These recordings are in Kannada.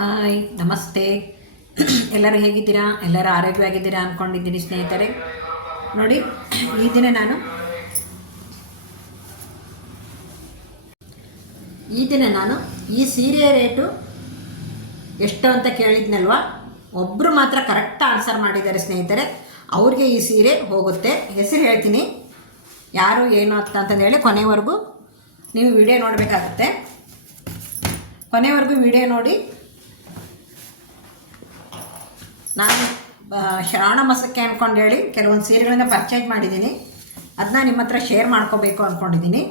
ಹಾಯ್ ನಮಸ್ತೆ. ಎಲ್ಲರೂ ಹೇಗಿದ್ದೀರಾ? ಎಲ್ಲರೂ ಆರೋಗ್ಯವಾಗಿದ್ದೀರಾ ಅಂದ್ಕೊಂಡಿದ್ದೀನಿ ಸ್ನೇಹಿತರೆ. ನೋಡಿ, ಈ ದಿನ ನಾನು ಈ ಸೀರೆಯ ರೇಟು ಎಷ್ಟು ಅಂತ ಕೇಳಿದ್ನಲ್ವ, ಒಬ್ಬರು ಮಾತ್ರ ಕರೆಕ್ಟ್ ಆನ್ಸರ್ ಮಾಡಿದ್ದಾರೆ ಸ್ನೇಹಿತರೆ. ಅವ್ರಿಗೆ ಈ ಸೀರೆ ಹೋಗುತ್ತೆ. ಹೆಸರು ಹೇಳ್ತೀನಿ, ಯಾರು ಏನು ಅಂತಂದೇಳಿ ಕೊನೆವರೆಗೂ ನೀವು ವಿಡಿಯೋ ನೋಡಬೇಕಾಗುತ್ತೆ. ಕೊನೆವರೆಗೂ ವಿಡಿಯೋ ನೋಡಿ. ನಾನು ಶ್ರಾವಣ ಮಾಸಕ್ಕೆ ಅಂದ್ಕೊಂಡೇಳಿ ಕೆಲವೊಂದು ಸೀರೆಗಳನ್ನು ಪರ್ಚೇಸ್ ಮಾಡಿದ್ದೀನಿ. ಅದನ್ನ ನಿಮ್ಮ ಹತ್ರ ಶೇರ್ ಮಾಡ್ಕೋಬೇಕು ಅಂದ್ಕೊಂಡಿದ್ದೀನಿ.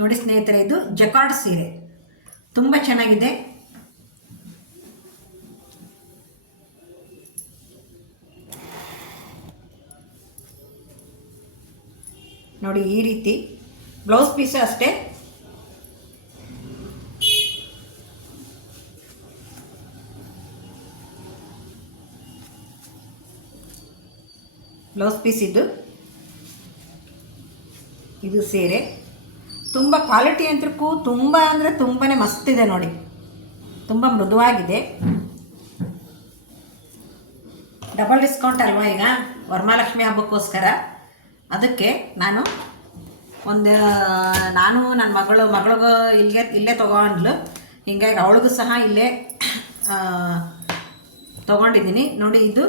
ನೋಡಿ ಸ್ನೇಹಿತರೆ, ಇದು ಜಕಾರ್ಡ್ ಸೀರೆ, ತುಂಬ ಚೆನ್ನಾಗಿದೆ. ನೋಡಿ, ಈ ರೀತಿ ಬ್ಲೌಸ್ ಪೀಸು ಅಷ್ಟೇ. ಬ್ಲೌಸ್ ಪೀಸ್ ಇದು ಸೀರೆ ತುಂಬ ಕ್ವಾಲಿಟಿ ಅಂತಕ್ಕೂ ತುಂಬ ಅಂದರೆ ತುಂಬಾ ಮಸ್ತಿದೆ. ನೋಡಿ, ತುಂಬ ಮೃದುವಾಗಿದೆ. ಡಬಲ್ ಡಿಸ್ಕೌಂಟ್ ಅಲ್ವಾ ಈಗ ವರಮಹಾಲಕ್ಷ್ಮಿ ಹಬ್ಬಕ್ಕೋಸ್ಕರ. ಅದಕ್ಕೆ ನಾನು ನನ್ನ ಮಗಳಿಗೂ ಇಲ್ಲೇ ತೊಗೊಂಡ್ಲು. ಹೀಗಾಗಿ ಅವಳಿಗೂ ಸಹ ಇಲ್ಲೇ ತೊಗೊಂಡಿದ್ದೀನಿ. ನೋಡಿ, ಇದು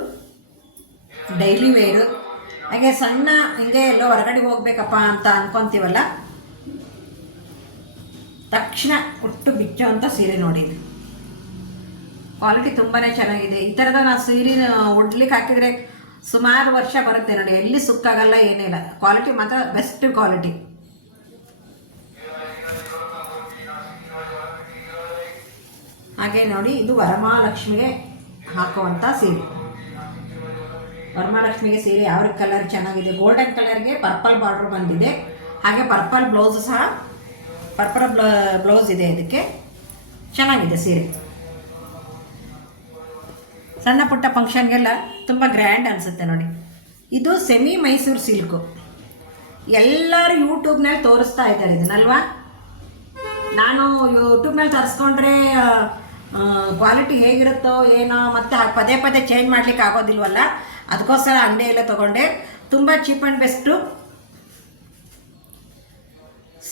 ಡೈಲಿ ವೇರು. ಹಾಗೆ ಸಣ್ಣ ಹಿಂಗೆ ಎಲ್ಲೋ ಹೊರಗಡೆ ಹೋಗ್ಬೇಕಪ್ಪ ಅಂತ ಅಂದ್ಕೊತೀವಲ್ಲ, ತಕ್ಷಣ ಒಟ್ಟು ಬಿಚ್ಚೋವಂಥ ಸೀರೆ. ನೋಡಿ, ಇದು ಕ್ವಾಲಿಟಿ ತುಂಬಾ ಚೆನ್ನಾಗಿದೆ. ಈ ಥರದ ನಾವು ಸೀರೆ ಉಡ್ಲಿಕ್ಕೆ ಹಾಕಿದರೆ ಸುಮಾರು ವರ್ಷ ಬರುತ್ತೆ. ನೋಡಿ, ಎಲ್ಲಿ ಸುಕ್ಕಾಗಲ್ಲ, ಏನಿಲ್ಲ. ಕ್ವಾಲಿಟಿ ಮಾತ್ರ ಬೆಸ್ಟ್ ಕ್ವಾಲಿಟಿ. ಹಾಗೆ ನೋಡಿ, ಇದು ವರಮಹಾಲಕ್ಷ್ಮಿಗೆ ಹಾಕುವಂಥ ಸೀರೆ. ವರಮಹಾಲಕ್ಷ್ಮಿಗೆ ಸೀರೆ ಯಾವ ಕಲರ್ ಚೆನ್ನಾಗಿದೆ, ಗೋಲ್ಡನ್ ಕಲರ್ಗೆ ಪರ್ಪಲ್ ಬಾರ್ಡ್ರ್ ಬಂದಿದೆ. ಹಾಗೆ ಪರ್ಪಲ್ ಬ್ಲೌಸ್ ಸಹ, ಪರ್ಪಲ್ ಬ್ಲೌಸ್ ಇದೆ. ಇದಕ್ಕೆ ಚೆನ್ನಾಗಿದೆ ಸೀರೆ. ಸಣ್ಣ ಪುಟ್ಟ ಫಂಕ್ಷನ್ಗೆಲ್ಲ ತುಂಬ ಗ್ರ್ಯಾಂಡ್ ಅನಿಸುತ್ತೆ. ನೋಡಿ, ಇದು ಸೆಮಿ ಮೈಸೂರು ಸಿಲ್ಕು. ಎಲ್ಲರೂ ಯೂಟ್ಯೂಬ್ನಲ್ಲಿ ತೋರಿಸ್ತಾ ಇದ್ದಾರೆ ಇದನ್ನಲ್ವಾ. ನಾನು ಯೂಟ್ಯೂಬ್ನಲ್ಲಿ ತರಿಸ್ಕೊಂಡ್ರೆ ಕ್ವಾಲಿಟಿ ಹೇಗಿರುತ್ತೋ ಏನೋ, ಮತ್ತು ಪದೇ ಪದೇ ಚೇಂಜ್ ಮಾಡಲಿಕ್ಕೆ ಆಗೋದಿಲ್ವಲ್ಲ. ಅದಕ್ಕೋಸ್ಕರ ಅಂಗಡಿಯಲ್ಲೇ ತೊಗೊಂಡೆ. ತುಂಬ ಚೀಪ್ ಆ್ಯಂಡ್ ಬೆಸ್ಟು.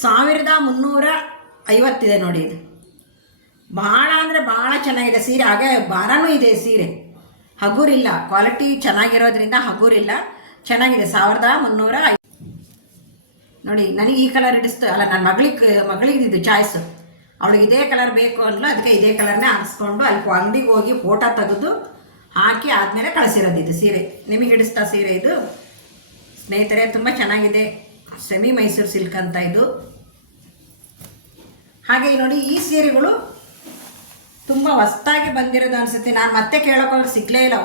1350 ಇದೆ ನೋಡಿ. ಇದು ಭಾಳ ಅಂದರೆ ಭಾಳ ಚೆನ್ನಾಗಿದೆ ಸೀರೆ. ಹಾಗೆ ಭಾರನೂ ಇದೆ ಸೀರೆ, ಹಗುರಿಲ್ಲ. ಕ್ವಾಲಿಟಿ ಚೆನ್ನಾಗಿರೋದ್ರಿಂದ ಹಗುರಿಲ್ಲ, ಚೆನ್ನಾಗಿದೆ. 1350. ನೋಡಿ, ನನಗೆ ಈ ಕಲರ್ ಹಿಡಿಸ್ತು ಅಲ್ಲ, ನನ್ನ ಮಗಳಿಗಿದ್ದು ಚಾಯ್ಸು. ಅವಳಿಗೆ ಇದೇ ಕಲರ್ ಬೇಕು ಅಂದ್ಲು. ಅದಕ್ಕೆ ಇದೇ ಕಲರ್ನೇ ಹಾಕ್ಸ್ಕೊಂಡು ಅಲ್ಲಿ ಅಂಗಡಿಗೆ ಹೋಗಿ ಫೋಟೋ ತೆಗೆದು ಹಾಕಿ ಆದಮೇಲೆ ಕಳಿಸಿರೋದು ಇದು ಸೀರೆ. ನಿಮಗೆ ಹಿಡಿಸ್ತಾ ಸೀರೆ ಇದು ಸ್ನೇಹಿತರೆ? ತುಂಬ ಚೆನ್ನಾಗಿದೆ. ಸೆಮಿ ಮೈಸೂರು ಸಿಲ್ಕ್ ಅಂತ ಇದು. ಹಾಗೆ ನೋಡಿ, ಈ ಸೀರೆಗಳು ತುಂಬ ಹೊಸ್ದಾಗಿ ಬಂದಿರೋದು ಅನಿಸುತ್ತೆ. ನಾನು ಮತ್ತೆ ಕೇಳೋಕೆ ಸಿಗಲೇ ಇಲ್ಲ.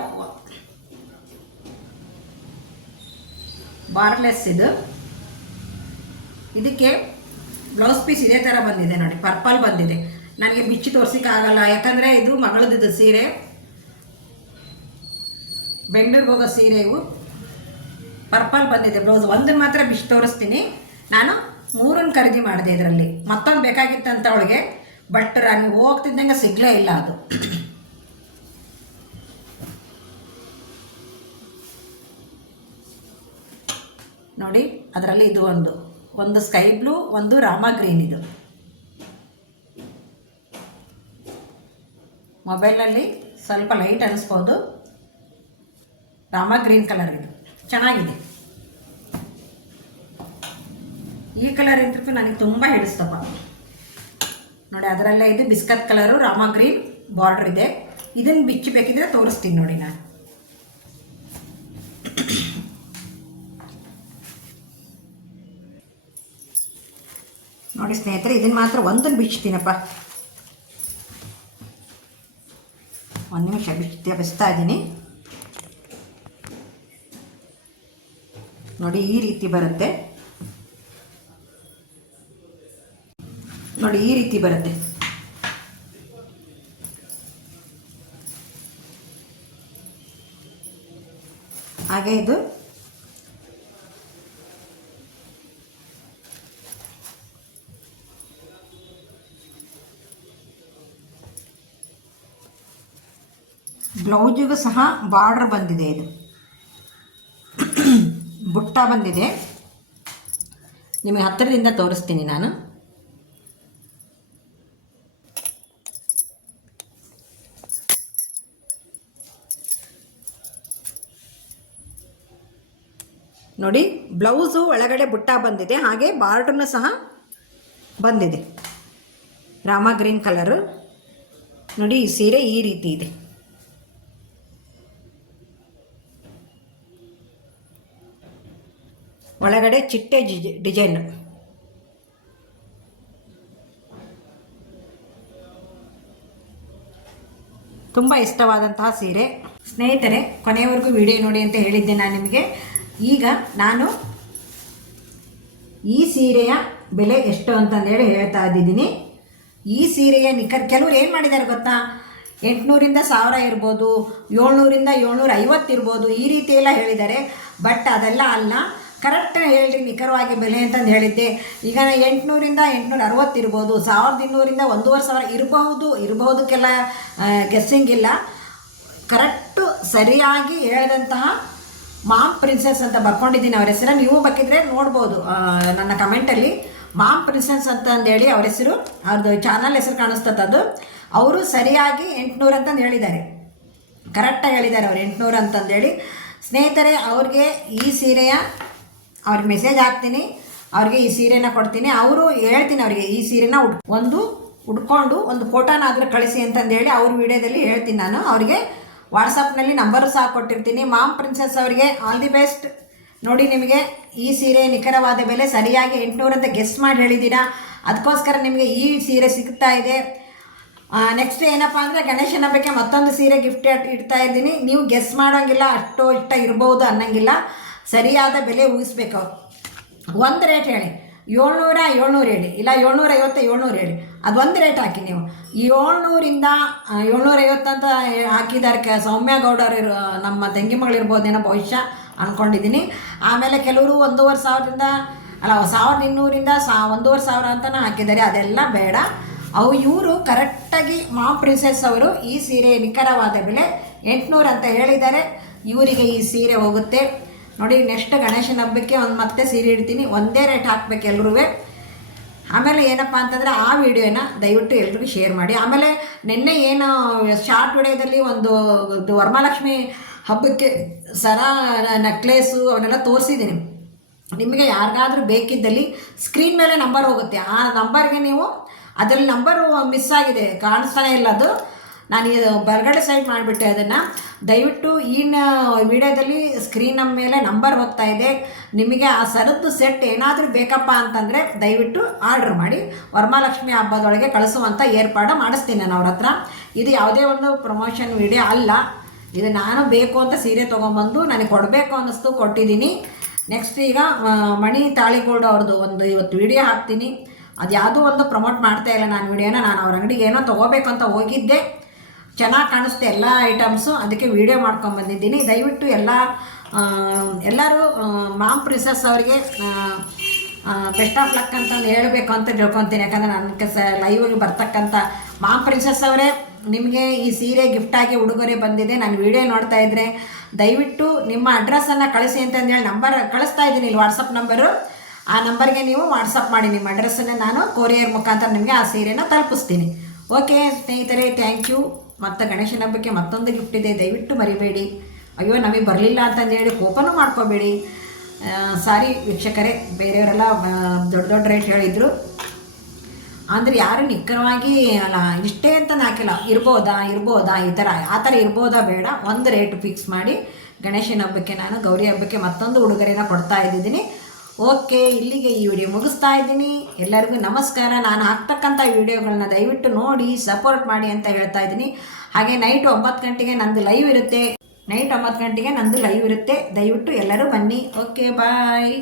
ಬಾರ್ಲೆಸ್ ಇದು. ಇದಕ್ಕೆ ಬ್ಲೌಸ್ ಪೀಸ್ ಇದೇ ಥರ ಬಂದಿದೆ. ನೋಡಿ, ಪರ್ಪಲ್ ಬಂದಿದೆ. ನನಗೆ ಬಿಚ್ಚಿ ತೋರಿಸೋಕ್ಕಾಗಲ್ಲ, ಯಾಕಂದರೆ ಇದು ಮಗಳದ್ದು ಸೀರೆ. ಬೆಂಗಳೂರಿಗೆ ಹೋಗೋ ಸೀರೆ ಇವು. ಪರ್ಪಲ್ ಬಂದಿದೆ ಬ್ಲೌಸ್. ಒಂದನ್ನು ಮಾತ್ರ ಬಿಚ್ಚಿ ತೋರಿಸ್ತೀನಿ. ನಾನು 3 ಖರೀದಿ ಮಾಡಿದೆ ಇದರಲ್ಲಿ. ಮತ್ತೊಂದು ಬೇಕಾಗಿತ್ತಂತ ಅವಳಿಗೆ, ಬಟ್ ನಾನು ಹೋಗ್ತಿದ್ದಂಗೆ ಸಿಗಲೇ ಇಲ್ಲ ಅದು. ನೋಡಿ, ಅದರಲ್ಲಿ ಇದು ಒಂದು ಸ್ಕೈ ಬ್ಲೂ, ಒಂದು ರಾಮ ಗ್ರೀನ್. ಇದು ಮೊಬೈಲಲ್ಲಿ ಸ್ವಲ್ಪ ಲೈಟ್ ಅನಿಸ್ಬೋದು. ರಾಮ ಗ್ರೀನ್ ಕಲರ್ ಇದು ಚೆನ್ನಾಗಿದೆ. ಈ ಕಲರ್ ಇಂತೂ ನನಗೆ ತುಂಬ ಹಿಡಿಸ್ತಪ್ಪ. ನೋಡಿ, ಅದರಲ್ಲೇ ಇದು biscuit colour, Rama green border ಇದೆ. ಇದನ್ನು ಬಿಚ್ಚಿ ಬೇಕಿದ್ರೆ ತೋರಿಸ್ತೀನಿ ನೋಡಿ ನಾನು. ನೋಡಿ ಸ್ನೇಹಿತರೆ, ಇದನ್ನು ಮಾತ್ರ ಒಂದನ್ನು ಬಿಚ್ತೀನಪ್ಪ. ಒಂದು ನಿಮಿಷ ಬಿಚ್ತಾ ಇದ್ದೀನಿ. ನೋಡಿ, ಈ ರೀತಿ ಬರುತ್ತೆ. ನೋಡಿ, ಈ ರೀತಿ ಬರುತ್ತೆ. ಹಾಗೆ ಇದು ಬ್ಲೌಸಿಗೂ ಸಹ ಬಾರ್ಡ್ರ್ ಬಂದಿದೆ, ಇದು ಬುಟ್ಟ ಬಂದಿದೆ. ನಿಮಗೆ ಹತ್ತಿರದಿಂದ ತೋರಿಸ್ತೀನಿ ನಾನು. ನೋಡಿ, ಬ್ಲೌಸು ಒಳಗಡೆ ಬುಟ್ಟ ಬಂದಿದೆ, ಹಾಗೆ ಬಾರ್ಡ್ರನ್ನು ಸಹ ಬಂದಿದೆ. Rama green colour. ನೋಡಿ, ಈ ಸೀರೆ ಈ ರೀತಿ ಇದೆ. ಒಳಗಡೆ ಚಿಟ್ಟೆ ಡಿಸೈನ್. ತುಂಬ ಇಷ್ಟವಾದಂತಹ ಸೀರೆ. ಸ್ನೇಹಿತರೆ, ಕೊನೆಯವರೆಗೂ ವಿಡಿಯೋ ನೋಡಿ ಅಂತ ಹೇಳಿದ್ದೆ ನಾನು ನಿಮಗೆ. ಈಗ ನಾನು ಈ ಸೀರೆಯ ಬೆಲೆ ಎಷ್ಟು ಅಂತಂದೇಳಿ ಹೇಳ್ತಾ ಇದ್ದೀನಿ. ಈ ಸೀರೆಯ ಕೆಲವರು ಏನು ಮಾಡಿದ್ದಾರೆ ಗೊತ್ತಾ, 800ರಿಂದ 1000 ಇರ್ಬೋದು, 700ರಿಂದ 750 ಇರ್ಬೋದು, ಈ ರೀತಿ ಎಲ್ಲ ಹೇಳಿದ್ದಾರೆ. ಬಟ್ ಅದೆಲ್ಲ ಅಲ್ಲ, ಕರೆಕ್ಟ್ ಹೇಳಿ ನಿಖರವಾಗಿ ಬೆಲೆ ಅಂತಂದು ಹೇಳಿದ್ದೆ. ಈಗ 800ರಿಂದ 860 ಇರ್ಬೋದು, 1200ರಿಂದ 1500 ಇರಬಹುದಕ್ಕೆಲ್ಲ ಗೆಸ್ಸಿಂಗ್ ಇಲ್ಲ. ಕರೆಕ್ಟು ಸರಿಯಾಗಿ ಹೇಳಿದಂತಹ ಮಾಮ್ ಪ್ರಿನ್ಸೆಸ್ ಅಂತ ಬರ್ಕೊಂಡಿದ್ದೀನಿ ಅವ್ರ ಹೆಸರು. ನೀವು ಬೇಕಿದ್ರೆ ನೋಡ್ಬೋದು ನನ್ನ ಕಮೆಂಟಲ್ಲಿ. ಮಾಮ್ ಪ್ರಿನ್ಸೆಸ್ ಅಂತಂದೇಳಿ ಅವ್ರ ಹೆಸರು, ಅವ್ರದ್ದು ಚಾನಲ್ ಹೆಸರು ಕಾಣಿಸ್ತದ್ದು. ಅವರು ಸರಿಯಾಗಿ 800 ಅಂತಂದು ಹೇಳಿದ್ದಾರೆ, ಕರೆಕ್ಟಾಗಿ ಹೇಳಿದ್ದಾರೆ ಅವ್ರು 800 ಅಂತಂದೇಳಿ. ಸ್ನೇಹಿತರೆ, ಅವ್ರಿಗೆ ಈ ಸೀರೆಯ ಅವ್ರಿಗೆ ಮೆಸೇಜ್ ಹಾಕ್ತೀನಿ, ಅವ್ರಿಗೆ ಈ ಸೀರೆನ ಕೊಡ್ತೀನಿ. ಅವರು ಹೇಳ್ತೀನಿ ಅವರಿಗೆ ಈ ಸೀರೆನ ಉಡ್ಕೊಂಡು ಒಂದು ಫೋಟೋನಾದರೂ ಕಳಿಸಿ ಅಂತಂದೇಳಿ ಅವ್ರ ವಿಡಿಯೋದಲ್ಲಿ ಹೇಳ್ತೀನಿ ನಾನು. ಅವರಿಗೆ ವಾಟ್ಸಪ್ನಲ್ಲಿ ನಂಬರು ಸಹ ಕೊಟ್ಟಿರ್ತೀನಿ. ಮಾಮ್ ಪ್ರಿನ್ಸೆಸ್ ಅವರಿಗೆ ಆಲ್ ದಿ ಬೆಸ್ಟ್. ನೋಡಿ, ನಿಮಗೆ ಈ ಸೀರೆ ನಿಖರವಾದ ಬೆಲೆ ಸರಿಯಾಗಿ 800 ಅಂತ ಗೆಸ್ ಮಾಡಿ ಹೇಳಿದ್ದೀರಾ, ಅದಕ್ಕೋಸ್ಕರ ನಿಮಗೆ ಈ ಸೀರೆ ಸಿಗ್ತಾ ಇದೆ. ನೆಕ್ಸ್ಟ್ ಏನಪ್ಪ ಅಂದರೆ, ಗಣೇಶನ ಹಬ್ಬಕ್ಕೆ ಮತ್ತೊಂದು ಸೀರೆ ಗಿಫ್ಟ್ ಇಡ್ತಾ ಇದ್ದೀನಿ. ನೀವು ಗೆಸ್ ಮಾಡೋಂಗಿಲ್ಲ, ಅಷ್ಟೋ ಇಷ್ಟ ಇರ್ಬೋದು ಅನ್ನಂಗಿಲ್ಲ, ಸರಿಯಾದ ಬೆಲೆ ಊಹಿಸ್ಬೇಕು. ಒಂದು ರೇಟ್ ಹೇಳಿ, 700 ಹೇಳಿ, ಇಲ್ಲ 750 700 ಹೇಳಿ, ಅದೊಂದು ರೇಟ್ ಹಾಕಿ ನೀವು. 700ರಿಂದ 750 ಅಂತ ಹಾಕಿದ್ದಾರೆ ಸೌಮ್ಯ ಗೌಡರು, ನಮ್ಮ ತಂಗಿ ಮಗಳಿರ್ಬೋದೇನೋ ಬಹುಶಃ ಅಂದ್ಕೊಂಡಿದ್ದೀನಿ. ಆಮೇಲೆ ಕೆಲವರು 1500ರಿಂದ 1200ರಿಂದ 1500 ಅಂತಲೂ ಹಾಕಿದ್ದಾರೆ. ಅದೆಲ್ಲ ಬೇಡ. ಇವರು ಕರೆಕ್ಟಾಗಿ ಮಾಮ್ ಪ್ರಿನ್ಸೆಸ್ ಅವರು ಈ ಸೀರೆ ನಿಖರವಾದ ಬೆಲೆ 800 ಅಂತ ಹೇಳಿದ್ದಾರೆ. ಇವರಿಗೆ ಈ ಸೀರೆ ಹೋಗುತ್ತೆ. ನೋಡಿ, ನೆಕ್ಸ್ಟ್ ಗಣೇಶನ ಹಬ್ಬಕ್ಕೆ ಮತ್ತೆ ಸೀರೆ ಇಡ್ತೀನಿ, ಒಂದೇ ರೇಟ್ ಹಾಕ್ಬೇಕು ಎಲ್ರೂ. ಆಮೇಲೆ ಏನಪ್ಪ ಅಂತಂದರೆ, ಆ ವಿಡಿಯೋನ ದಯವಿಟ್ಟು ಎಲ್ರಿಗೂ ಶೇರ್ ಮಾಡಿ. ಆಮೇಲೆ ನಿನ್ನೆ ಏನು ಶಾರ್ಟ್ ವಿಡಿಯೋದಲ್ಲಿ ಒಂದು ವರಮಹಾಲಕ್ಷ್ಮಿ ಹಬ್ಬಕ್ಕೆ ಸರ, ನೆಕ್ಲೇಸು ಅವನ್ನೆಲ್ಲ ತೋರಿಸಿದ್ದೀನಿ. ನಿಮಗೆ ಯಾರಿಗಾದ್ರೂ ಬೇಕಿದ್ದಲ್ಲಿ ಸ್ಕ್ರೀನ್ ಮೇಲೆ ನಂಬರ್ ಹೋಗುತ್ತೆ, ಆ ನಂಬರ್ಗೆ ನೀವು, ಅದರಲ್ಲಿ ನಂಬರು ಮಿಸ್ ಆಗಿದೆ, ಕಾಣಿಸ್ತಾನೆ ಇಲ್ಲ ಅದು. ನಾನು ಬಲಗಡೆ ಸೈಡ್ ಮಾಡಿಬಿಟ್ಟೆ ಅದನ್ನು. ದಯವಿಟ್ಟು ಈ ವಿಡಿಯೋದಲ್ಲಿ ಸ್ಕ್ರೀನ್ ನಮ್ಮ ಮೇಲೆ ನಂಬರ್ ಹೋಗ್ತಾ ಇದೆ. ನಿಮಗೆ ಆ ಸರದ್ದು ಸೆಟ್ ಏನಾದರೂ ಬೇಕಪ್ಪ ಅಂತಂದರೆ ದಯವಿಟ್ಟು ಆರ್ಡ್ರ್ ಮಾಡಿ, ವರಮಹಾಲಕ್ಷ್ಮಿ ಹಬ್ಬದೊಳಗೆ ಕಳಿಸುವಂಥ ಏರ್ಪಾಡು ಮಾಡಿಸ್ತೀನಿ ನಾನು ಅವ್ರ ಹತ್ರ. ಇದು ಯಾವುದೇ ಒಂದು ಪ್ರಮೋಷನ್ ವಿಡಿಯೋ ಅಲ್ಲ, ಇದು ನಾನು ಬೇಕು ಅಂತ ಸೀರೆ ತೊಗೊಂಬಂದು ನನಗೆ ಕೊಡಬೇಕು ಅನ್ನಿಸ್ತು, ಕೊಟ್ಟಿದ್ದೀನಿ. ನೆಕ್ಸ್ಟ್ ಈಗ ಮಣಿ ತಾಳಿಗೋಲ್ಡ್ ಅವ್ರದ್ದು ಒಂದು ಇವತ್ತು ವಿಡಿಯೋ ಹಾಕ್ತೀನಿ. ಅದು ಯಾವುದೂ ಒಂದು ಪ್ರಮೋಟ್ ಮಾಡ್ತಾಯಿಲ್ಲ ನಾನು ವಿಡಿಯೋನ. ನಾನು ಅವ್ರ ಅಂಗಡಿಗೆ ಏನೋ ತೊಗೋಬೇಕು ಅಂತ ಹೋಗಿದ್ದೆ, ಚೆನ್ನಾಗಿ ಕಾಣಿಸುತ್ತೆ ಎಲ್ಲ ಐಟಮ್ಸು, ಅದಕ್ಕೆ ವಿಡಿಯೋ ಮಾಡ್ಕೊಂಬಂದಿದ್ದೀನಿ. ದಯವಿಟ್ಟು ಎಲ್ಲರೂ ಮಾಮ್ ಪ್ರಿನ್ಸೆಸ್ ಅವರಿಗೆ ಬೆಸ್ಟ್ ಆಫ್ ಲಕ್ ಅಂತಂದು ಹೇಳಬೇಕು ಅಂತ ತಿಳ್ಕೊತೀನಿ. ಯಾಕಂದರೆ ನನ್ನ ಲೈವಲ್ಲಿ ಬರ್ತಕ್ಕಂಥ ಮಾಮ್ ಪ್ರಿನ್ಸೆಸ್ ಅವರೇ, ನಿಮಗೆ ಈ ಸೀರೆ ಗಿಫ್ಟಾಗಿ ಉಡುಗೊರೆ ಬಂದಿದೆ. ನಾನು ವಿಡಿಯೋ ನೋಡ್ತಾ ಇದ್ದರೆ ದಯವಿಟ್ಟು ನಿಮ್ಮ ಅಡ್ರೆಸ್ಸನ್ನು ಕಳಿಸಿ ಅಂತಂದೇಳಿ ನಂಬರ್ ಕಳಿಸ್ತಾ ಇದ್ದೀನಿ, ಇಲ್ಲಿ ವಾಟ್ಸಪ್ ನಂಬರು. ಆ ನಂಬರ್ಗೆ ನೀವು ವಾಟ್ಸಪ್ ಮಾಡಿ ನಿಮ್ಮ ಅಡ್ರೆಸ್ಸನ್ನು, ನಾನು ಕೊರಿಯರ್ ಮುಖಾಂತರ ನಿಮಗೆ ಆ ಸೀರೆನ ತಲುಪಿಸ್ತೀನಿ. ಓಕೆ ಸ್ನೇಹಿತರೆ, ಥ್ಯಾಂಕ್ ಯು. ಮತ್ತು ಗಣೇಶನ ಹಬ್ಬಕ್ಕೆ ಮತ್ತೊಂದು ಗಿಫ್ಟ್ ಇದೆ, ದಯವಿಟ್ಟು ಮರಿಬೇಡಿ. ಅಯ್ಯೋ ನಮಗೆ ಬರಲಿಲ್ಲ ಅಂತಂದೇಳಿ ಕೋಪನೂ ಮಾಡ್ಕೋಬೇಡಿ. ಸಾರಿ ವೀಕ್ಷಕರೇ, ಬೇರೆಯವರೆಲ್ಲ ದೊಡ್ಡ ದೊಡ್ಡ ರೇಟ್ ಹೇಳಿದರು. ಅಂದರೆ ಯಾರು ನಿಖರವಾಗಿ ಅಲ್ಲ ಇಷ್ಟೇ ಅಂತ ಹಾಕಿಲ್ಲ, ಇರ್ಬೋದಾ ಈ ಥರ ಆ ಥರ ಇರ್ಬೋದಾ ಬೇಡ, ಒಂದು ರೇಟ್ ಫಿಕ್ಸ್ ಮಾಡಿ ಗಣೇಶನ ಹಬ್ಬಕ್ಕೆ ನಾನು ಗೌರಿ ಹಬ್ಬಕ್ಕೆ ಮತ್ತೊಂದು ಉಡುಗೊರೆನ ಕೊಡ್ತಾ ಇದ್ದೀನಿ. ಓಕೆ, ಇಲ್ಲಿಗೆ ಈ ವಿಡಿಯೋ ಮುಗಿಸ್ತಾ ಇದ್ದೀನಿ. ಎಲ್ಲರಿಗೂ ನಮಸ್ಕಾರ. ನಾನು ಹಾಕ್ತಕ್ಕಂಥ ವಿಡಿಯೋಗಳನ್ನ ದಯವಿಟ್ಟು ನೋಡಿ ಸಪೋರ್ಟ್ ಮಾಡಿ ಅಂತ ಹೇಳ್ತಾ ಇದ್ದೀನಿ. ಹಾಗೆ ನೈಟ್ 9 ಗಂಟೆಗೆ ನಂದು ಲೈವ್ ಇರುತ್ತೆ, ದಯವಿಟ್ಟು ಎಲ್ಲರೂ ಬನ್ನಿ. ಓಕೆ, ಬಾಯ್.